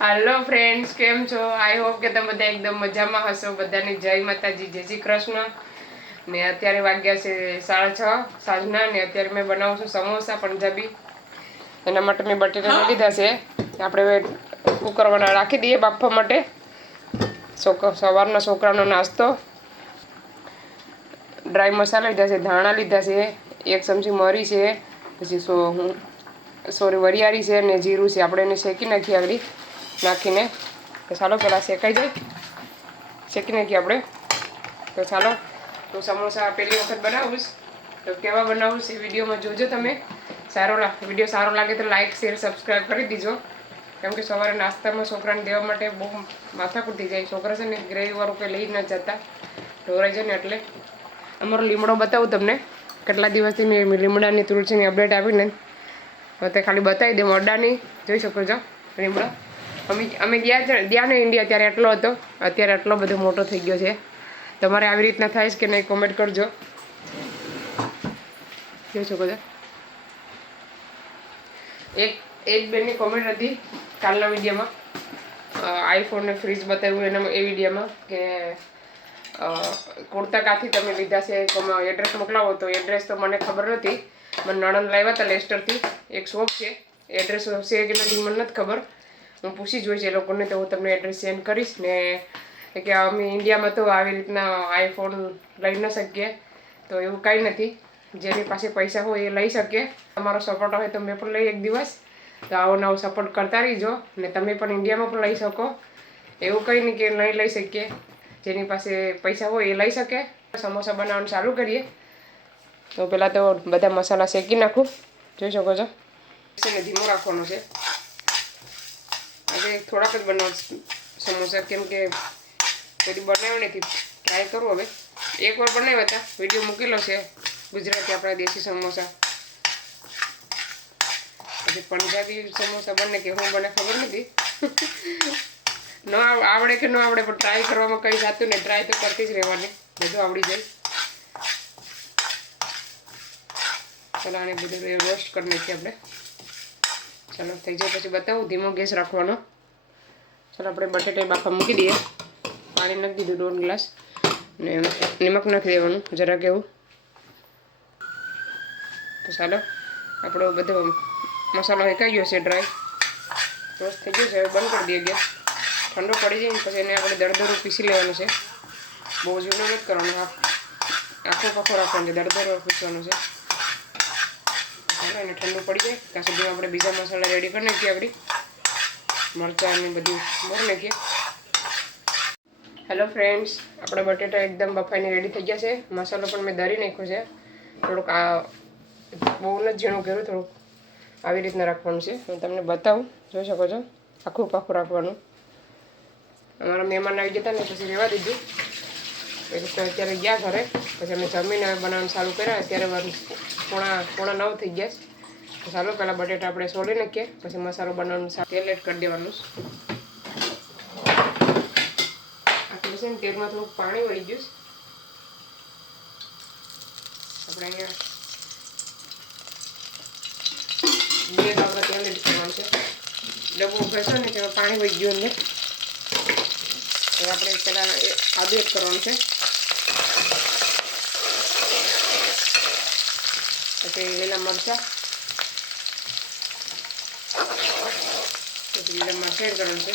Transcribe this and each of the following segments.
Hello friends came छो I hope के તમે બધા એકદમ મજામાં હશો બધાને જય માતાજી જય શ્રી કૃષ્ણ ને અત્યારે વાગ્યા છે 6:30 સાંજના ને અત્યારે મેં બનાવું છું સમોસા પંજાબી એના માટે મેં બટેટા લીધા છે આપણે કુકરમાં રાખી દઈએ બાફવા માટે સવારના છોકરાનો નાસ્તો ડ્રાય મસાલા લીધા છે ધાણા લીધા છે એક ચમચી મરી છે પછી સોરી વરિયાળી છે ને જીરું છે આપણે એને શેકી નાખીએ આગળ નાખીને તો ચાલો પહેલાં શેકાઈ જાય શેકી નાખીએ આપણે તો ચાલો હું સમોસા પહેલી વખત બનાવીશ તો કેવા બનાવીશ એ વિડીયોમાં જોજો તમે વિડીયો સારો લાગે તો લાઇક શેર સબસ્ક્રાઈબ કરી દીજો કેમ કે સવારે નાસ્તામાં છોકરાને દેવા માટે બહુ માથાકૂટ થઈ જાય છોકરા છે ને ગ્રેવીવાળું કંઈ લઈ ન જતા ઢોરાઈ જાય ને એટલે અમારો લીમડો બતાવું તમને કેટલા દિવસથી મેં લીમડાની તુલસીની અપડેટ આપીને તો તે ખાલી બતાવી દઉં અડ્ડાની જોઈ શકો છો લીમડો અમે ગયા ને ઇન્ડિયા ત્યારે એટલો હતો અત્યારે આટલો બધો મોટો થઈ ગયો છે તમારે આવી રીતના થાય છે કે નહીં કોમેન્ટ કરજો જોઈ શકો છો એક બેનની કોમેન્ટ હતી કાલના વિડીયોમાં આઈફોન ને ફ્રીજ બતાવ્યું એના એ વિડીયોમાં કે કુર્તા કાથી તમે લીધા છે એડ્રેસ મોકલાવો તો એડ્રેસ તો મને ખબર નથી મને નણંદ લાવ્યા હતા લેસ્ટરથી એક શોપ છે એડ્રેસ છે કે નથી મને નથી ખબર હું પૂછી જોઈશ એ લોકોને તો હું તમને એડ્રેસ સેન્ડ કરીશ ને કે અમે ઇન્ડિયામાં તો આવી રીતના આઈફોન લઈ ન શકીએ તો એવું કાંઈ નથી જેની પાસે પૈસા હોય એ લઈ શકે તમારો સપોર્ટ હોય તો મેં પણ લઈ એક દિવસ તો આવો નવો સપોર્ટ કરતા રહીજો ને તમે પણ ઇન્ડિયામાં પણ લઈ શકો એવું કંઈ નહીં કે નહીં લઈ શકીએ જેની પાસે પૈસા હોય એ લઈ શકે સમોસા બનાવવાનું ચાલુ કરીએ તો પહેલાં તો બધા મસાલા શેકી નાખું જોઈ શકો છો એને ધીમો રાખવાનો છે આજે થોડાક જ બનાવ સમોસા કેમ કે કોઈ બનાવ્યો નથી ટ્રાય કરું હવે એકવાર બનાવ્યા હતા વિડીયો મૂકેલો છે ગુજરાતી આપણા દેશી સમોસા પછી પંજાબી સમોસા બને કે હું બને ખબર નથી ન આવડે કે ન આવડે પણ ટ્રાય કરવામાં કંઈ જાતું ને ટ્રાય તો કરતી જ રહેવાની બધું આવડી જાય ચાલો આને બધું રોસ્ટ કરી નાખીએ આપણે ચાલો થઈ જાય પછી બતાવું ધીમો ગેસ રાખવાનો ચાલો આપણે બટેટા બાફા મૂકી દઈએ પાણી નાખી દીધું 2 ગ્લાસ ને નિમક નાખી દેવાનું જરાક એવું તો ચાલો આપણો બધો મસાલો શેકાઈ ગયો છે ડ્રાય રોસ્ટ થઈ ગયો છે હવે બંધ કરી દઈએ ગેસ ઠંડો પડી જાય ને પછી એને આપણે દરદરું પીસી લેવાનું છે બહુ જૂનો નથી કરવાનો આખો પાખો રાખવાનો છે દરદરો પીસવાનો છે ચાલો એને ઠંડુ પડી જાય ત્યાં સુધી આપણે બીજા મસાલા રેડી કરી નાખીએ આગળ મરચાં ને બધું મોર નાખીએ હેલો ફ્રેન્ડ્સ આપણા બટેટા એકદમ બફાઈને રેડી થઈ ગયા છે મસાલો પણ મેં દરી નાખ્યો છે થોડુંક બહુ નથી ઝીણું કર્યું થોડુંક આવી રીતના રાખવાનું છે હું તમને બતાવું જોઈ શકો છો આખું પાખું રાખવાનું અમારા મહેમાન આવી ગયા હતા ને પછી રહેવા દીધું પછી અત્યારે ગયા ઘરે પછી અમે જમીને હવે બનાવવાનું ચાલુ કર્યા અત્યારે પોણા 9 થઈ ગયા છે ચાલો પહેલાં બટેટા આપણે સોળી નાખીએ પછી મસાલો બનાવવાનું તેલ એડ કરી દેવાનું આટલું છે ને તેલમાં થોડુંક પાણી વળી ગયું આપણે અહીંયા 2 ગાબડા તેલ એડ કરવાનું છે ડબ્બો ઉભેશો ને તેમાં પાણી વહી ગયું અંદર હવે આપણે પહેલાં આદુ એડ કરવાનું છે પછી લીલા મરચાં એડ કરવાનું છે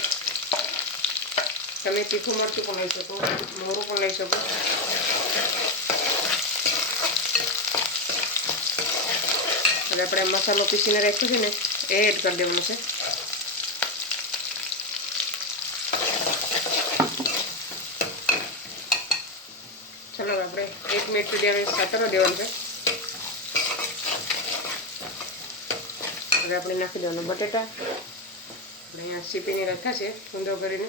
તમે તીખું મરચું પણ લઈ શકો મોરું પણ લઈ શકો હવે આપણે મસાલો પીસીને રાખ્યો છે ને એ એડ કરી દેવાનું છે ચાલો આપણે 1 મિનિટ સુધી હવે સાતરવા દેવાનું છે હવે આપણે નાખી દેવાનું બટેટા આપણે અહીંયા સીપીને રાખ્યા છે ઊંધો કરીને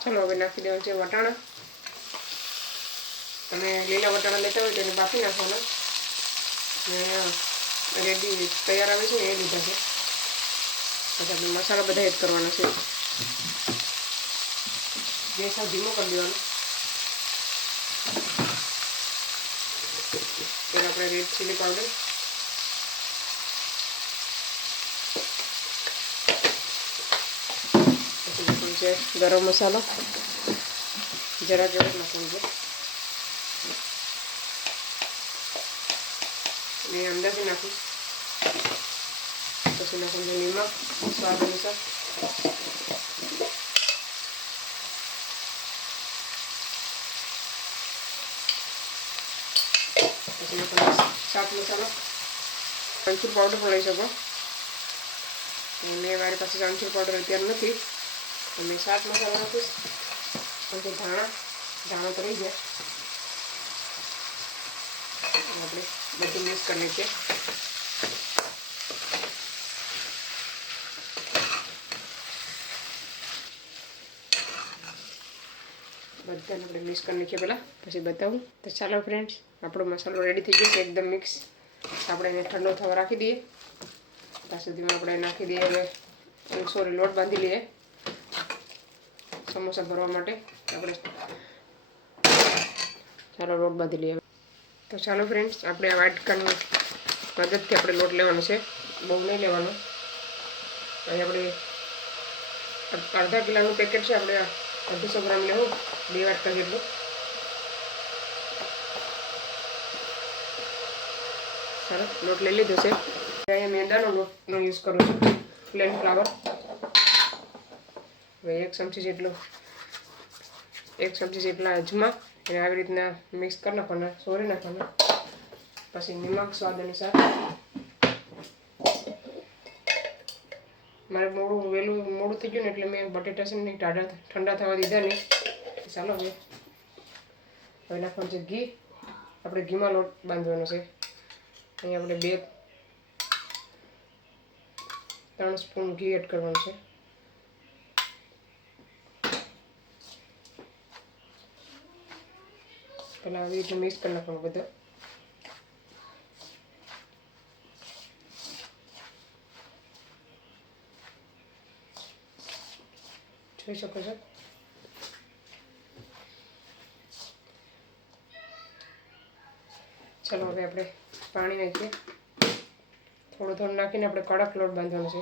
ચાલો હવે નાખી દેવાનું છે વટાણા તમે લીલા વટાણા લેતા હોય તો એને બાફી નાખવાના ને રેડી તૈયાર આવે છે ને એ લીધા છે પછી આપણે મસાલા બધા એડ કરવાના છે ગેસ ધીમો કરી દેવાનો પહેલાં આપણે રેડ ચીલી પાવડર, પછી નાખવાનું છે ગરમ મસાલો, જરા જેવો જ નાખવાનું છે અને અંદાજે નાખું. પછી નાખવાનું છે નિમક સ્વાદ અનુસાર, પછી નાખવાનું ચાટ મસાલો, આમચૂર પાવડર પણ લઈ શકો. મેં મારી પાસે આમચૂર પાવડર અત્યારે નથી તો મેં ચાટ મસાલો નાખીશ. પછી ધાણા તો રહી જાય. આપણે બધું મિક્સ કરી નાખીએ. બધાને આપણે મિક્સ કરી નાખીએ પહેલાં, પછી બતાવું. તો ચાલો ફ્રેન્ડ્સ, આપણો મસાલો રેડી થઈ ગયો છે એકદમ મિક્સ. આપણે એને ઠંડો થવા રાખી દઈએ. ત્યાં સુધીમાં આપણે નાખી દઈએ હવે લોટ બાંધી લઈએ સમોસા ભરવા માટે. આપણે ચાલો લોટ બાંધી લઈએ. તો ચાલો ફ્રેન્ડ્સ, આપણે આ વાટકાની મદદથી આપણે લોટ લેવાનો છે, બહુ નહીં લેવાનો. અહીં આપણે અડધા કિલોનું પેકેટ છે, આપણે 250 ગ્રામ લેવું, 2 વાટકા જેટલું. સારો લોટ લઈ લીધો છે. અહીંયા મેંદાનો લોટનો યુઝ કરું છું, પ્લેન ફ્લાવર. હવે 1 ચમચી જેટલા અજમા એને આવી રીતના મિક્સ કરી નાખવાના, સોરી નાખવાના. પછી નિમક સ્વાદ અનુસાર. મારે મોડું થઈ ગયું ને એટલે મેં બટેટા છે ને ઠંડા થવા દીધા નહીં. ચાલો હવે નાખવાનું છે ઘી. આપણે ઘીમાં લોટ બાંધવાનો છે. અહીં આપણે 2-3 સ્પૂન ઘી એડ કરવાનું છે. પહેલાં આવી રીતે મિક્સ કરી નાખવાનું બધું. જોઈ શકો છો. ચાલો હવે આપણે પાણી નાખીએ. થોડું નાખીને આપણે કડક લોટ બાંધવાનો છે.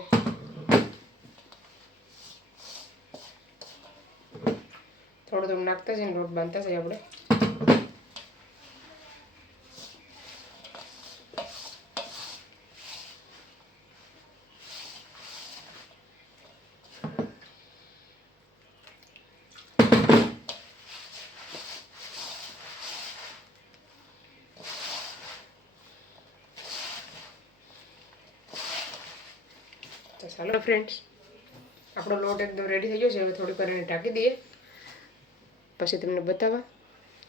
થોડું નાખતા જઈને લોટ બાંધતા જઈએ આપણે. તો ચાલો ફ્રેન્ડ્સ, આપણો લોટ એકદમ રેડી થઈ ગયો છે. હવે થોડીક વાર એને ઢાંકી દઈએ, પછી તમને બતાવવા.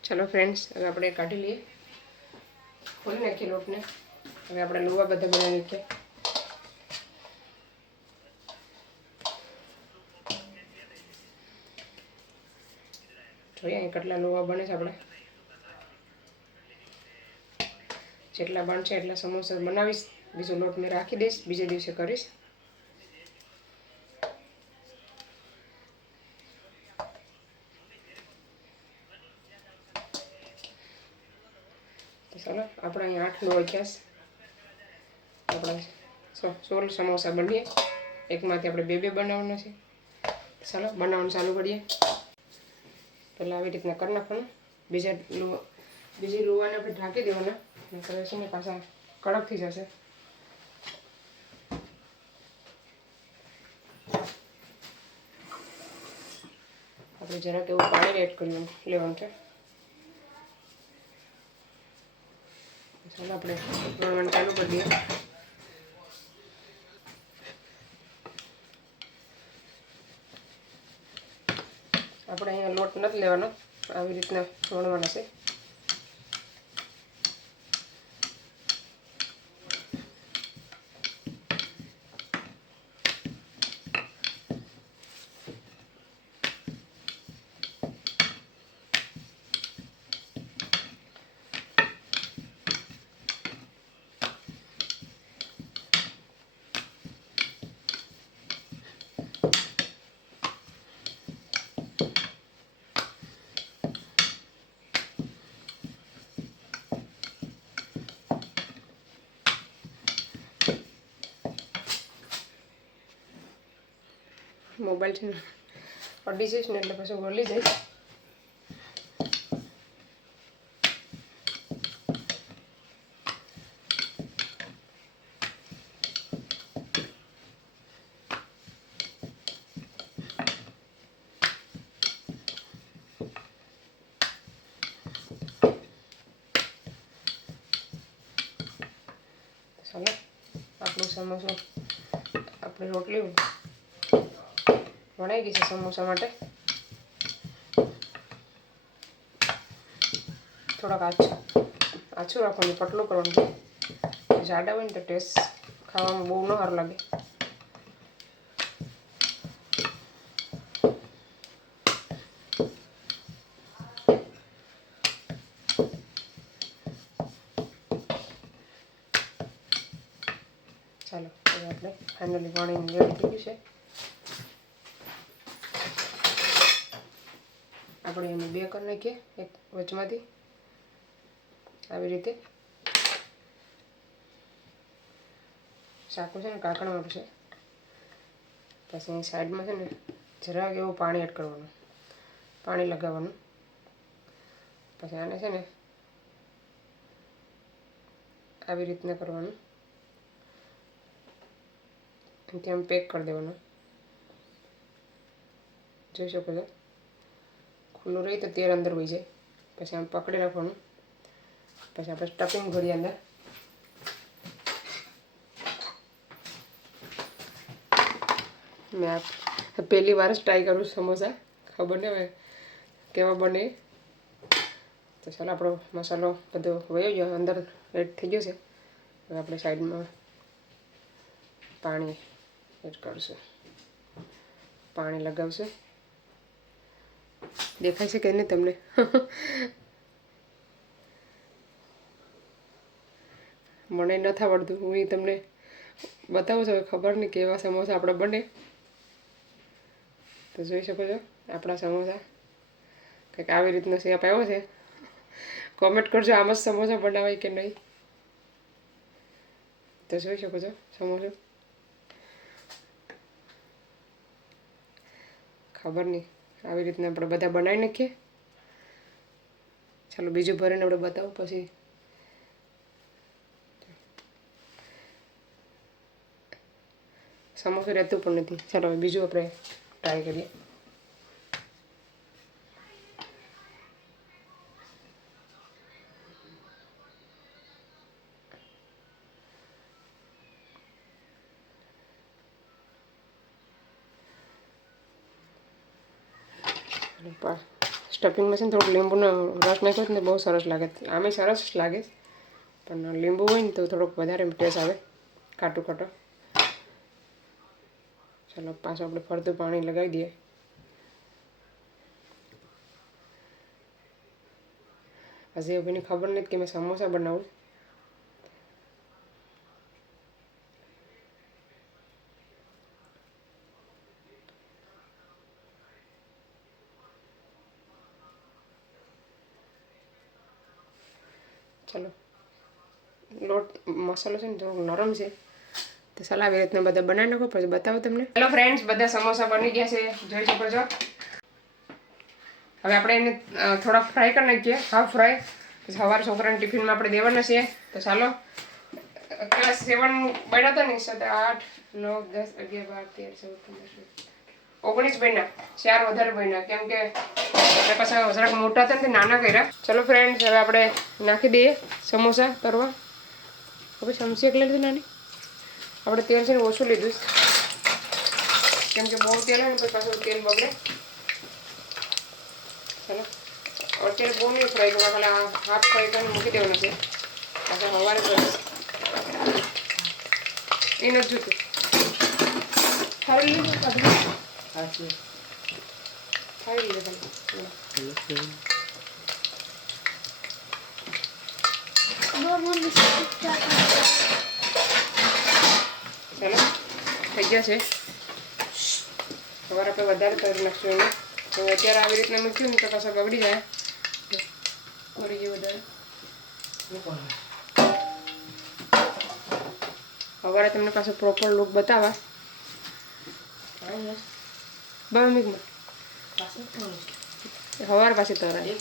ચાલો ફ્રેન્ડ્સ, હવે આપણે કાઢી લઈએ, ખોલી નાખીએ લોટને. હવે આપણે લુવા બધા બનાવી નાખીએ. જોઈએ અહીં કેટલા લુવા બને છે. આપણે જેટલા બનશે એટલા સમોસા બનાવીશ. બીજો લોટ મેં રાખી દઈશ, બીજે દિવસે કરીશ. ચાલો આપણે અહીં 8 લુવા થયા. આપણા 16 સમોસા બનીએ. એકમાંથી આપણે 2 બનાવવાના છે. ચાલો બનાવવાનું ચાલુ કરીએ. પહેલાં આવી રીતના કરી નાખવાનું. બીજી લુવાને આપણે ઢાંકી દેવાના, નહીંતર છે ને પાછા કડક થઈ જશે. આપણે જરાક એવું પાણી એડ કરી લેવાનું છે. ચાલો આપણે બનાવવાનું ચાલુ કરી દઈએ. આપણે અહીંયા લોટ નથી લેવાનો, આવી રીતના વણવાના છે. મોબાઈલ છે ને પડી જઈશ ને એટલે પછી વળી જઈશ. ચાલો આપણું સમોસું આપણી રોટલી વણાઈ ગઈ છે સમોસા માટે. થોડાક આછું રાખવાનું, પતલું કરવાનું. જાડા હોય ને તો ટેસ્ટ ખાવામાં બહુ ન સારું લાગે. ચાલો હવે આપણે ફાઇનલી વણીને રેડી થઈ ગયું છે. આપણે એને 2 કરી નાખીએ, એક વચમાંથી આવી રીતે. શાકું છે ને કાકણવાનું છે. પછી અહીં સાઈડમાં છે ને જરાક એવું પાણી એડ કરવાનું, પાણી લગાવવાનું. પછી આને છે ને આવી રીતના કરવાનું, આમ પેક કરી દેવાનું. જોઈ શકો છો ખુલ્લું રહી તો તેલ અંદર વહી જાય. પછી આમ પકડી રાખવાનું. પછી આપણે સ્ટફિંગ ભરીએ અંદર. મેં પહેલી વાર જ ટ્રાય કરું સમોસા, ખબર નહીં હવે કેવા બને. તો ચાલો આપણો મસાલો બધો વયો ગયો અંદર એડ થઈ ગયો છે. હવે આપણે સાઈડમાં પાણી એડ કરશું, પાણી લગાવશું. દેખાય છે કે નહીં તમને? મને નથી આવડતું, હું એ તમને બતાવું છું. ખબર નહીં કેવા સમોસા આપણે બને. તો જોઈ શકો છો આપણા સમોસા કંઈક આવી રીતનો શેપ આવ્યો છે. કોમેન્ટ કરજો આમ જ સમોસા બનાવાય કે નહીં. તો જોઈ શકો છો સમોસા. ખબર નહીં આવી રીતના આપણે બધા બનાવી નાખીએ. ચાલો બીજું ભરીને આપણે બતાવું પછી. સમોસું રહેતું પણ નથી. ચાલો હવે બીજું આપણે ટ્રાય કરીએ. સ્ટફિંગમાં છે ને થોડુંક લીંબુનો રસ નાખ્યો ને બહુ સરસ લાગે. આમે સરસ લાગે પણ લીંબુ હોય ને તો થોડોક વધારે ટેસ્ટ આવે, ખાટું ખાટો. ચાલો પાછું આપણે ફરતું પાણી લગાવી દઈએ. હજી એવીને ખબર નથી કે મેં સમોસા બનાવું. ચાલો લોટ મસાલો છે ને થોડોક નરમ છે. તો ચાલો આવી રીતના બધા બનાવી નાખો પછી બતાવો તમને. હેલો ફ્રેન્ડ્સ, બધા સમોસા બની ગયા છે, જોઈ શકો છો. હવે આપણે એને થોડાક ફ્રાય કરી નાખીએ, હાફ ફ્રાય. પછી સવારે છોકરાને ટિફિનમાં આપણે દેવાના છે. તો ચાલો ક્લાસ 7 બન્યા હતા ને, 7, 8, 9, 10, 11, 12, 13, 14, 15, 19 બન્યા. 4 વધારે બન્યા કેમ કે આપણે પાછા જરાક મોટા હતા ને નાના કર્યા. ચલો ફ્રેન્ડ્સ, હવે આપણે નાખી દઈએ સમોસા તરવા. હવે ચમચી એક લઈ લીધું નાની. આપણે તેલ છે ને ઓછું લીધું કેમ કે બહુ તેલ હોય ને પછી પાછું તેલ બગડે. ચાલો અત્યારે બહુ નહીં ફ્રાય કરવા, ખાલી હાફ ફ્રાય કરીને મૂકી દેવાનું છે. પાછા સવારે કરીશ એ નથી જોતું. ખાઈ લીધું ખાઈ લીધું. ચાલો થઈ ગયા છે. સવારે આપણે વધારે કરી નાખશું એને. તો અત્યારે આવી રીતના મૂક્યું ને તો પાછા બગડી જાય. કરી ગયું વધારે. સવારે તમને પાછો પ્રોપર લુક બતાવવા. 2 મિનિટમાં સવાર પાછી તરાય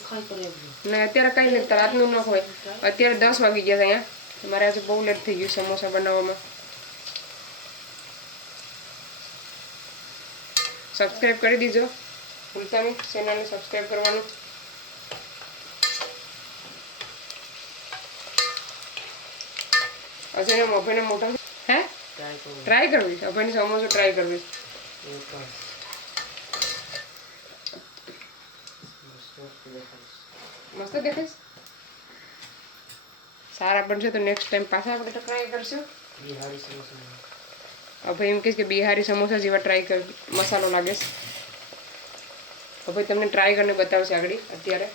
ને અત્યારે કંઈ નહીં, રાતનું ન હોય. અત્યારે 10 વાગી ગયા છે અહીંયા. મારે આજે બહુ લેટ થઈ ગયું સમોસા બનાવવામાં. સબસ્ક્રાઈબ કરી દીજો, ભૂલતા નહીં ચેનલને સબસ્ક્રાઈબ કરવાનું. અજયને અભયને મોટા હે ટ્રાય કરવી, અભયની સમોસો ટ્રાય કરવી. મસ્ત દેખાય, સારા બનશે તો નેક્સ્ટ ટાઈમ પાછા આપણે તો ટ્રાય કરશું. અભય એમ કહે કે બિહારી સમોસા જેવા ટ્રાય કર, મસાલો લાગે છે. અભય તમને ટ્રાય કરીને બતાવશે આગળ. અત્યારે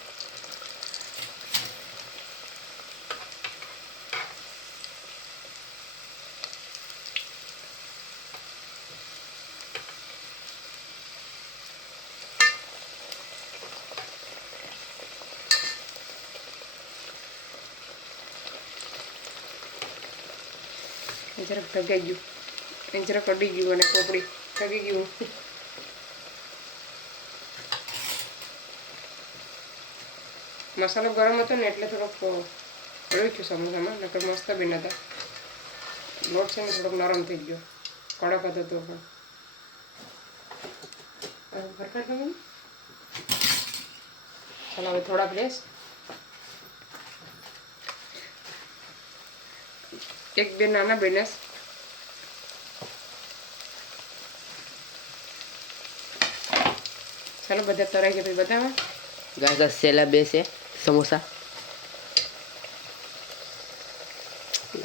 જરાક ઢગાઈ ગયું, જરાક અડી ગયું અને કોપડી ઢગી ગયું. મસાલો ગરમ હતો ને એટલે થોડોક હળવું થયું સમોસામાં, નકર મસ્ત બી નતા. લોટ છે ને થોડોક નરમ થઈ ગયો, કડક હતો તો પણ. ચાલો હવે થોડાક રેસ, 1-2 નાના બેનસ. ચાલો બધા તરાઈ ગયા પછી બતાવવા. ગાય સેલા 2 છે સમોસા,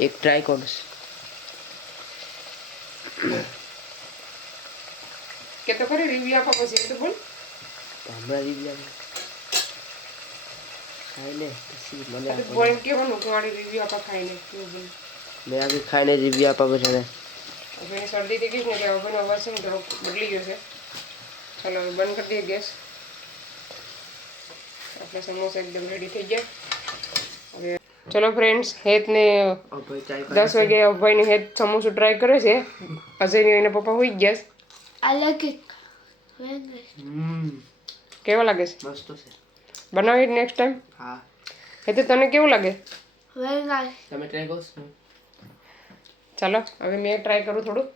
એક ટ્રાય કરું કે તો કરી રિવ્યુ આપો પછી એ તો બોલ. હમણાં રિવ્યુ ખાઈને પછી મને બોલ કેવાનું કે મારી રિવ્યુ આપા ખાઈને મેં આગળ ખાઈને રિવ્યુ આપા બધાને. હવે શરદી થઈ ગઈ ને એટલે હવે અવાજ છે ને થોડો બદલી ગયો છે. ચાલો હવે બંધ કરી દઈએ ગેસ. આપણા સમોસા એકદમ રેડી થઈ ગયા. હવે ચલો ફ્રેન્ડ્સ, હેતને 10 વાગે અભયને હેત સમોસું ટ્રાય કરે છે. અજયની એના પપ્પા હોઈ ગયા. કેવા લાગે છે? મસ્ત છે. બનાવી નેક્સ્ટ ટાઈમ. હા. હેત તને કેવું લાગે? તમે ટ્રાય કરો. ચાલો હવે મેં ટ્રાય કરું થોડું.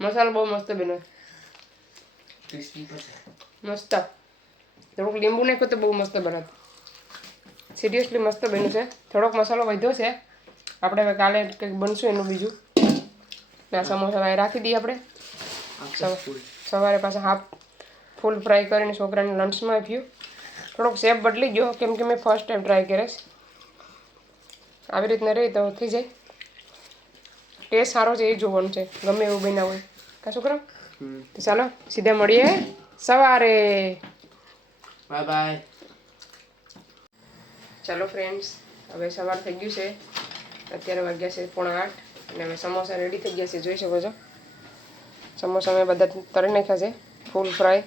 મસાલો બહુ મસ્ત બન્યો, મસ્ત. થોડુંક લીંબુ નાખ્યું તો બહુ મસ્ત બનત. સિરિયસલી મસ્ત બન્યું છે. થોડોક મસાલો વધ્યો છે, આપણે હવે કાલે કંઈક બનશું એનું બીજું. ને સમોસા રાખી દઈએ આપણે. સવારે પાછા હાફ ફૂલ ફ્રાય કરીને છોકરાને લંચમાં આપ્યું. થોડોક શેપ બદલી ગયો કેમ કે મેં ફર્સ્ટ ટાઈમ ટ્રાય કરીશ. આવી રીતના રહી તો થઈ જાય. ટેસ્ટ સારો છે એ જોવાનું છે, ગમે એવું બન્યા હોય કા છોકરા. તો ચાલો સીધા મળીએ સવારે. Bye bye. ચાલો ફ્રેન્ડ્સ, હવે સવાર થઈ ગયું છે. અત્યારે વાગ્યા છે 7:45 અને હવે સમોસા રેડી થઈ ગયા છે. જોઈ શકો છો સમોસા મેં બધા તળી નાખ્યા છે ફૂલ ફ્રાય.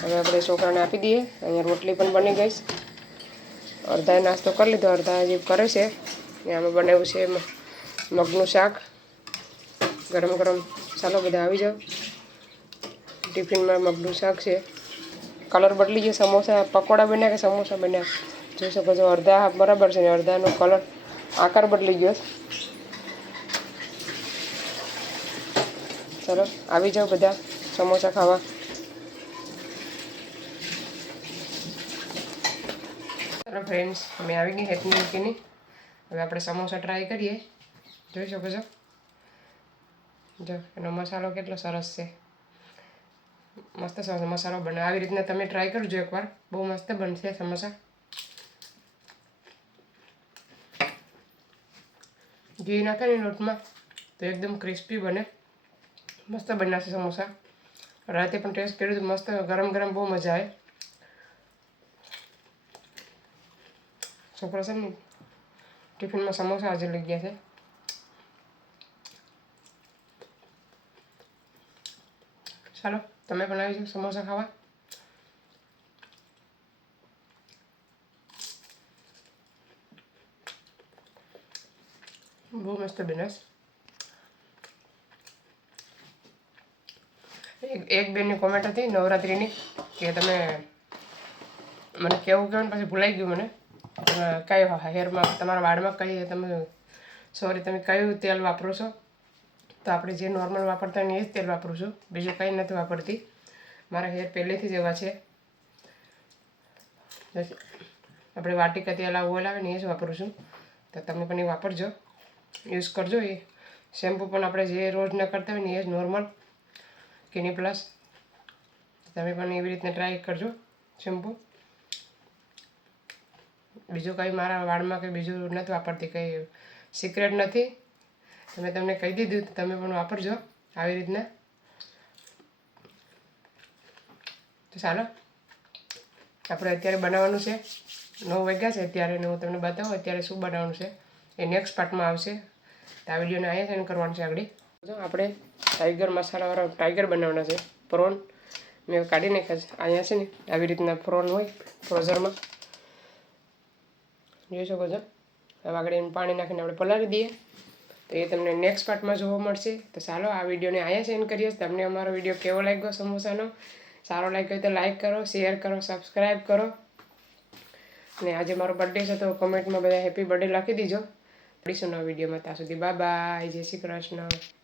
હવે આપણે છોકરાને આપી દઈએ. અહીંયા રોટલી પણ બની ગઈ. અડધાએ નાસ્તો કરી લીધો, અડધા હજી કરે છે. ને આમાં બનાવ્યું છે મગનું શાક ગરમ ગરમ. ચાલો બધા આવી જાઓ. ટિફિનમાં મગનું શાક છે. કલર બદલી ગયો. સમોસા પકોડા બન્યા કે સમોસા બન્યા જોઈ શકો છો. અડધા બરાબર છે ને અડધાનો કલર આકાર બદલી ગયો. ચાલો આવી જાઓ બધા સમોસા ખાવા. ચાલો ફ્રેન્ડ્સ, અમે આવી ગઈ હેતની મૂકીની. હવે આપણે સમોસા ટ્રાય કરીએ. જોઈ શકો છો, જો એનો મસાલો કેટલો સરસ છે. મસ્ત સરસ મસાલો બને. આવી રીતના તમે ટ્રાય કરજો એકવાર, બહુ મસ્ત બનશે સમોસા. ઘી નાખે ને લોટમાં તો એકદમ ક્રિસ્પી બને, મસ્ત બનાવશે સમોસા. રાતે પણ ટેસ્ટ કર્યું તો મસ્ત ગરમ ગરમ બહુ મજા આવે. છોકરા છે ને ટિફિનમાં સમોસા આજે લઈ ગયા છે. ચાલો તમે પણ આવી જાઓ સમોસા ખાવા. બહુ મસ્ત બન્યા. એક બેનની કોમેન્ટ હતી નવરાત્રિની કે તમે મને કેવું કહેવું ને પછી ભૂલાઈ ગયું મને કઈ હેરમાં તમારા વાળમાં કઈ તમે સોરી તમે કયું તેલ વાપરો છો? તો આપણે જે નોર્મલ વાપરતા હોય ને એ જ તેલ વાપરું છું, બીજું કંઈ નથી વાપરતી. મારા હેર પહેલેથી જ એવા છે. આપણે વાટિકા તેલ ઓઇલ આવે ને એ જ વાપરું છું, તો તમે પણ એ વાપરજો, યુઝ કરજો. એ શેમ્પૂ પણ આપણે જે રોજ ન કરતા હોય ને એ જ નોર્મલ કિની પ્લસ, તમે પણ એવી રીતના ટ્રાય કરજો શેમ્પૂ. બીજું કંઈ મારા વાળમાં કંઈ બીજું નથી વાપરતી, કંઈ સિક્રેટ નથી. મેં તમને કહી દીધું, તમે પણ વાપરજો આવી રીતના. તો ચાલો આપણે અત્યારે બનાવવાનું છે, 9 વાગ્યા છે અત્યારે, ને હું તમને બતાવું અત્યારે શું બનાવવાનું છે એ નેક્સ્ટ પાર્ટમાં આવશે. તો આ વિડીયોને અહીંયા સેન્ડ કરવાનું છે. આગળ જો આપણે ટાઈગર મસાલાવાળા ટાઈગર બનાવવાના છે. પ્રોન મેં કાઢી નાખ્યા છે. અહીંયા છે ને આવી રીતના પ્રોન હોય ફ્રોઝરમાં, જોઈ શકો છો. હવે આગળ એનું પાણી નાખીને આપણે પલાળી દઈએ, તો એ તમને નેક્સ્ટ પાર્ટમાં જોવા મળશે. તો ચાલો આ વિડીયોને અહીંયા સેન્ડ કરીએ. તમને અમારો વિડીયો કેવો લાગ્યો સમોસાનો? સારો લાગ્યો તો લાઈક કરો, શેર કરો, સબસ્ક્રાઈબ કરો. અને આજે મારો બર્થડે છે તો કમેન્ટમાં બધા હેપી બર્થડે લખી દીજો. મળીશું નવા વિડીયોમાં. ત્યાં સુધી બાય બાય, જય શ્રી કૃષ્ણ.